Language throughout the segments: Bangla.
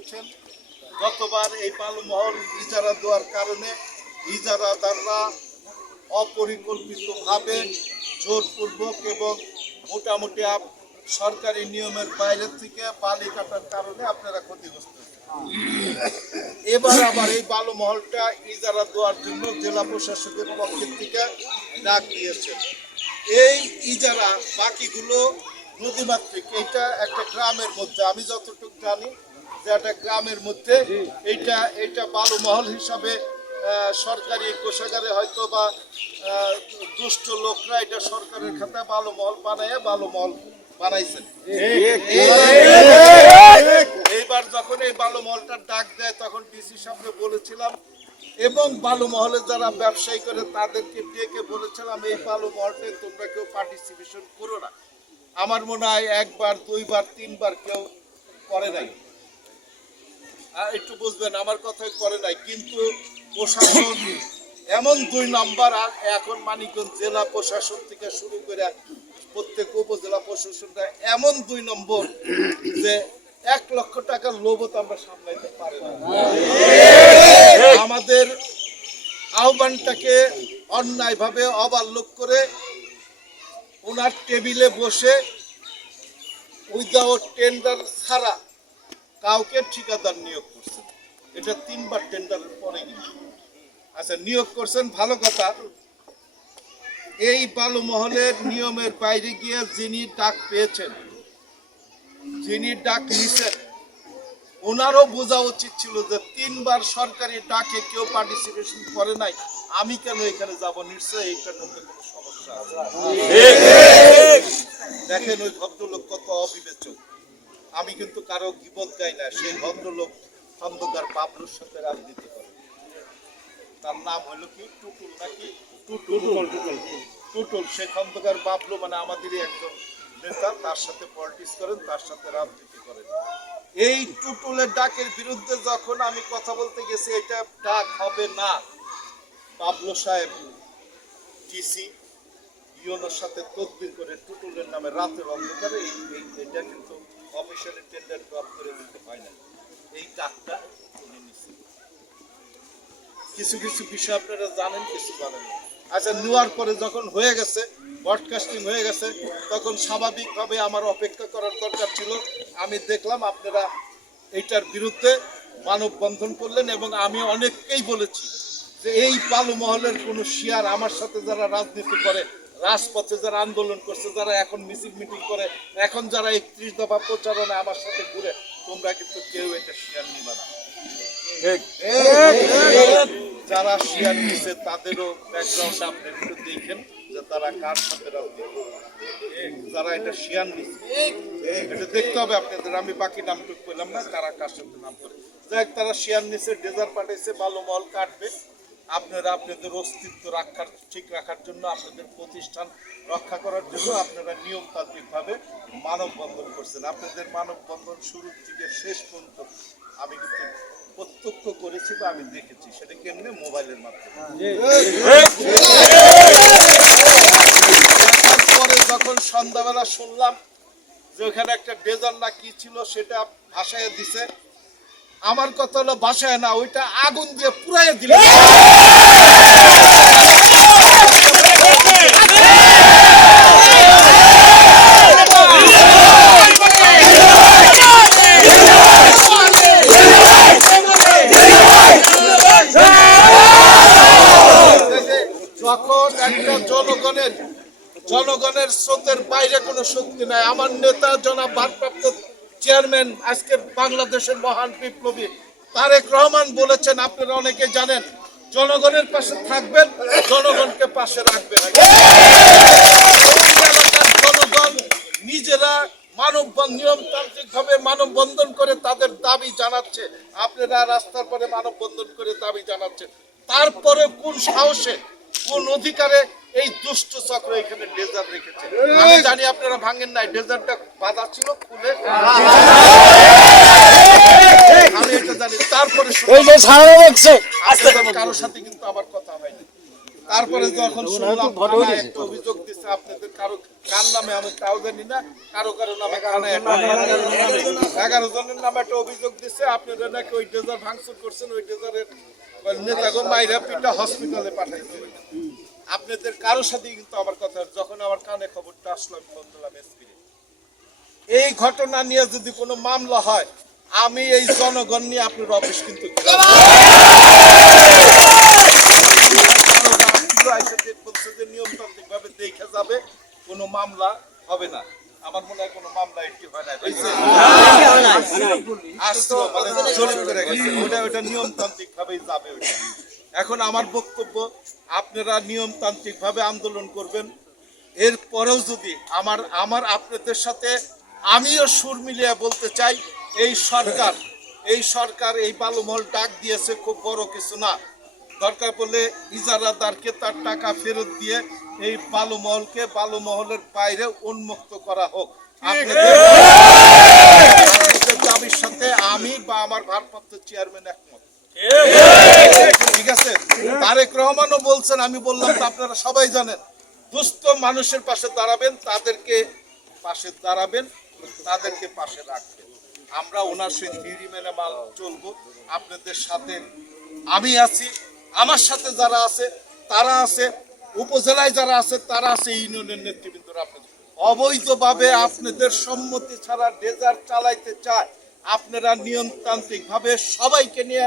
করেছেন। গতবার এই বালুমহল ইজারা দেওয়ার কারণে ইজারাদাররা অপরিকল্পিতভাবে জোরপূর্বক এবং মোটামুটি সরকারি নিয়মের বাইরে থেকে বালি কাটার কারণে আপনারা ক্ষতিগ্রস্ত। এবার আবার এই বালুমহলটা ইজারা দেওয়ার জন্য জেলা প্রশাসকের পক্ষের থেকে ডাক দিয়েছে। এই ইজারা বাকিগুলো নদীমাতৃক, এটা একটা গ্রামের মধ্যে, আমি যতটুকু জানি যে একটা গ্রামের মধ্যে এইটা বালুমহল হিসাবে সরকারি কোষাগারে হয়তো বা দুষ্ট লোকরা এটা সরকারের খাতায় বালুমহল বানাইছেন। এইবার যখন এই বালুমহলটার ডাক দেয় তখন ডিসি সাহেবকে বলেছিলাম এবং বালুমহলে যারা ব্যবসায়ী করে তাদেরকে ডেকে বলেছিলাম এই বালুমহলটায় তোমরা কেউ পার্টিসিপেশন করো না। আমার মনে হয় একবার, দুইবার, তিনবার কেউ করে নাই, একটু বুঝবেন আমার কথাই করে নাই। কিন্তু প্রশাসন এমন 2 নম্বর, আর এখন মানিকগঞ্জ জেলা প্রশাসন থেকে শুরু করে প্রত্যেক উপজেলা প্রশাসনটা এমন 2 নম্বর যে 1 লক্ষ টাকার লোভও আমরা সামলাইতে পারি না। আমাদের আহ্বানটাকে অন্যায়ভাবে অবাল্য করে ওনার টেবিলে বসে উইদাউট টেন্ডার ছাড়া কাউকে ঠিকাদার নিয়োগ করছেন। এটা 3বার টেন্ডারের পরে কিন্তু আচ্ছা নিয়োগ করছেন, ভালো কথা। এই বালুমহলের নিয়মের বাইরে গিয়ে যিনি ডাক পেয়েছেন, যিনি ডাক নিছেন, ওনারও বোঝা উচিত ছিল যে 3বার সরকারি ডাকে কেউ পার্টিসিপেশন করে নাই, আমি কেন এখানে যাব? নিশ্চয়ই এইটার মধ্যে কোনো সমস্যা আছে। দেখেন ওই ভদ্রলোক কত অবিবেচক। আমি কিন্তু কারো গীবত গাই না। সেই ভদ্রলোক খন্দকার বাবলুর সাথে রাজনীতি করে। তার নাম হলো কি টুটুল নাকি টুটুল। সে খন্দকার বাবলু মানে আমাদেরই একজন নেতা, তার সাথে পলিটিক্স করেন, তার সাথে রাজনীতি করেন। এই টুটুলের ডাকের বিরুদ্ধে যখন আমি কথা বলতে গেছি এটা ডাক হবে না, বাবলু সাহেব ডিসি ইউনোর সাথে তদবির করে টুটুলের নামে রাতের অন্ধকারে এটা কিন্তু অফিসিয়ালি টেন্ডার ড্রপ করে দিতে হয় না, এই ডাকটা উনি নিচ্ছেন। কিছু কিছু বিষয় আপনারা জানেন, কিছু জানেন না। আচ্ছা, নেওয়ার পরে যখন হয়ে গেছে, ব্রডকাস্টিং হয়ে গেছে, তখন স্বাভাবিকভাবে আমার অপেক্ষা করার দরকার ছিল। আমি দেখলাম আপনারা এইটার বিরুদ্ধে মানববন্ধন করলেন এবং আমি অনেককেই বলেছি যে এই বালুমহলের কোনো শেয়ার, আমার সাথে যারা রাজনীতি করে, রাজপথে যারা আন্দোলন করছে, যারা এখন মিছিল মিটিং করে, এখন যারা 31 দফা প্রচারণা আমার সাথে ঘুরে, তোমরা কিন্তু কেউ এটা শেয়ার নিবা না। যারা শেয়ার নিচ্ছে তাদেরও ব্যাকগ্রাউন্ড আপনি একটু দেখেন যে তারা কার সাথে রাজনীতি, যারা এটা শেয়ার নিচ্ছে এটা দেখতে হবে আপনাদের। আমি বাকি নামটুকু পেলাম না, কারা কার সাথে নাম করে। যাই তারা শেয়ার নিচ্ছে, ডেজার পাঠাইছে, বালুমহল কাটবে। আপনারা আপনাদের অস্তিত্ব ঠিক রাখার জন্য, আপনাদের প্রতিষ্ঠান রক্ষা করার জন্য আপনারা নিয়মতান্ত্রিকভাবে মানববন্ধন করছেন। আপনাদের মানববন্ধন শুরু থেকে শেষ পর্যন্ত আমি কিন্তু প্রত্যক্ষ করেছি বা আমি দেখেছি, সেটা কেমনে মোবাইলের মাধ্যমে। পরে যখন সন্ধ্যাবেলা শুনলাম যে ওখানে একটা ডেজার না কি ছিল সেটা ভাসায় দিছে, আমার কথা হলো ভাসায় না, ওইটা আগুন দিয়ে পুড়াইয়া দিল। যখন একটা জনগণের স্রোতের বাইরে কোনো শক্তি নাই। আমার নেতা জনাব ভারপ্রাপ্ত চেয়ারম্যান, আজকে বাংলাদেশের মহান বিপ্লবী তারেক রহমান বলেছেন, আপনারা অনেকে জানেন, জনগণের পাশে থাকবেন, জনগণকে পাশে রাখবেন। জনগণ নিজেরা নিয়মতান্ত্রিকভাবে মানববন্ধন করে তাদের দাবি জানাচ্ছে, আপনারা রাস্তার পরে মানববন্ধন করে দাবি জানাচ্ছে। তারপরে কোন সাহসে, কোন অধিকারে এই দুষ্ট চক্র এখানে ডেজার রেখেছে? আমি জানি আপনারা ভাঙেন নাই, ডেজারটা বাধা ছিল, খুলে আমি এটা জানি। তারপরে কারোর সাথে কিন্তু আমার কথা হয়নি। তারপরে যখন শুনলাম থানায় একটা অভিযোগ দিচ্ছে আপনাদের কারো কার নামে আমি তাও জানি না, কারো কারো নামে থানায় 11 জনের নামে একটা অভিযোগ দিচ্ছে আপনারা নাকি ওই ডেজার ভাঙচুর করছেন, ওই ডেজারের নেতাগো মাইরা পিটা হসপিটালে পাঠাইছে। আপনাদের কারোর সাথে কিন্তু আমার কথা, যখন আমার কানে খবরটা আসলো আমি ফোন দিলাম এসপি। এই ঘটনা নিয়ে যদি কোনো মামলা হয় আমি এই জনগণ নিয়ে আপনার অফিস কিন্তু বলছে যে নিয়মতান্ত্রিক ভাবে দেখে যাবে, কোনো মামলা হবে না। আমার মনে হয় কোনো মামলা এটি হয় না, ওটা নিয়মতান্ত্রিক ভাবেই যাবে ওইটা। এখন আমার বক্তব্য, আপনারা নিয়মতান্ত্রিক ভাবে আন্দোলন করবেন। এরপরেও যদি আমার আপনাদের সাথে আমিও সুর মিলিয়ে বলতে চাই, এই সরকার এই বালুমহল ডাক দিয়েছে, খুব বড় কিছু না। দরকার পড়লে ইজারাদারকে তার টাকা ফেরত দিয়ে এই বালুমহলের বাইরে উন্মুক্ত করা হোক। আপনাদের দাবির সাথে আমি বা আমার ভারপ্রাপ্ত চেয়ারম্যান একমত। ঠিক আছে, তারেক রহমানও বলছেন, আমি বললাম তো আপনারা সবাই জানেন, দুস্থ মানুষের পাশে দাঁড়াবেন, তাদেরকে পাশে রাখবেন। আমরা ওনার সেই থিওরি মেনে চলবো। আপনাদের সাথে আমি আছি, আমার সাথে যারা আছে তারা আছে, উপজেলায় যারা আছে তারা আছে, ইউনিয়নের নেতৃবৃন্দরা আপনাদের অবৈধভাবে আপনাদের সম্মতি ছাড়া ডেজার চালাইতে চায়। আপনারা নিয়মতান্ত্রিক ভাবে সবাইকে নিয়ে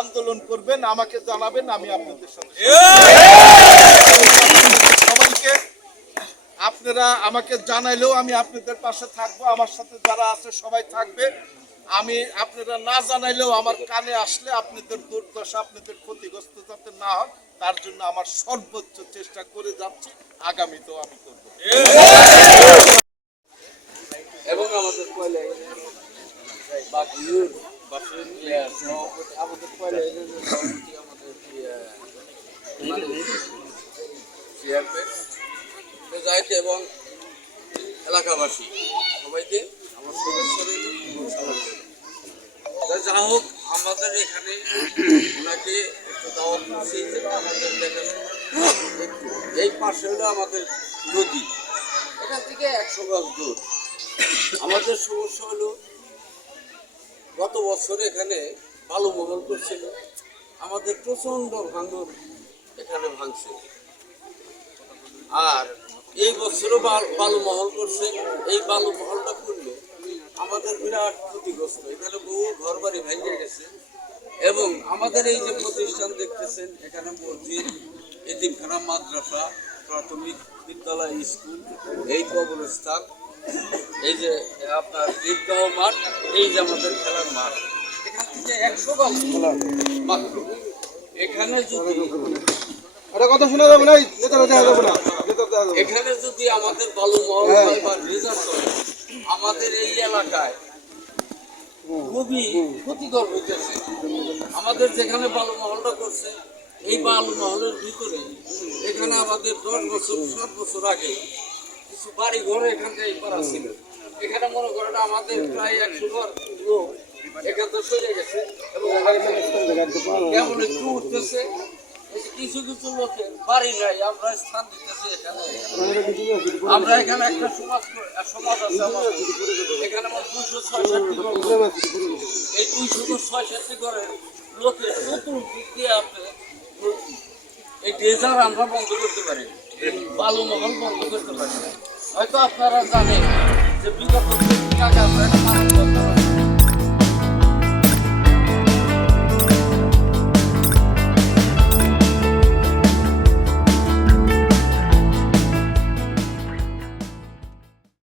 আন্দোলন করবেন, আমাকে জানাবেন, আমি আপনাদের সাথে সবাইকে আপনারা আমাকে জানাইলেও আমি আপনাদের পাশে থাকবো। আমার সাথে যারা আছে সবাই থাকবে। আপনারা না জানাইলেও আমার কানে আসলে আপনাদের দুর্দশা, আপনাদের ক্ষতিগ্রস্ত যাতে না হয় তার জন্য আমার সর্বোচ্চ চেষ্টা করে যাচ্ছি, আগামীতেও আমি করব। এবং আমাদের যাইতে এবং এলাকাবাসী সবাইকে আমার শুভেচ্ছা যা হোক, আমাদের এখানে ওনাকে একটু দাওয়াত করছি যে আমাদের দেখাশোনা। এই পাশে হলো আমাদের নদী, এখান থেকে 100 গজ দূর। আমাদের সমস্যা হলো গত বছরে এখানে বালুমহল করছিল, আমাদের প্রচণ্ড ভাঙন এখানে ভাঙছে। আর এই বছরও বালুমহল করছে। এই বালুমহলটা করলে আমাদের বিরাট ক্ষতিগ্রস্ত, এখানে বহু ঘর বাড়ি ভেঙে গেছে। এবং আমাদের এই যে প্রতিষ্ঠান দেখতেছেন, এখানে মসজিদ, এতিমখানা, মাদ্রাসা, প্রাথমিক বিদ্যালয়, স্কুল, এই কবরস্থান, এই যে আপনার ঈদগাহ মাঠ, এই যে আমাদের খেলার মাঠ, এখান থেকে 100 গজ মাত্র। এখানে যদি কথা শোনা যাবে না, এখানে যদি আমাদের বালুমহল হয় বা রেজার্ট হয়, আমাদের এই এলাকায় খুবই ক্ষতিকর হইতেছে। আমাদের যেখানে বালুমহলটা করছে, এই বালুমহলের ভিতরে এখানে আমাদের 10 বছর 7 বছর আগে কিছু বাড়ি ঘরে এখান থেকে করা ছিল। এখানে মনে করেন আমাদের প্রায় 100 ঘর লোক এখান থেকে সরে গেছে এবং কেমন একটু উঠতেছে। কিছু কিছু লোকের বাড়ি নাই, আমরা স্থান দিতেছি এখানে। আমরা এখানে একটা সমাজ আছে আমাদের, এখানে আমার 266টি ঘর। এই 266টি ঘরের লোকের চতুর্দিক দিয়ে আপনি এই ডেজার আমরা বন্ধ করতে পারি, বালুমহল বন্ধ করতে পারি। হয়তো আপনারা জানেন যে বিগত 2 দিন আগে আমরা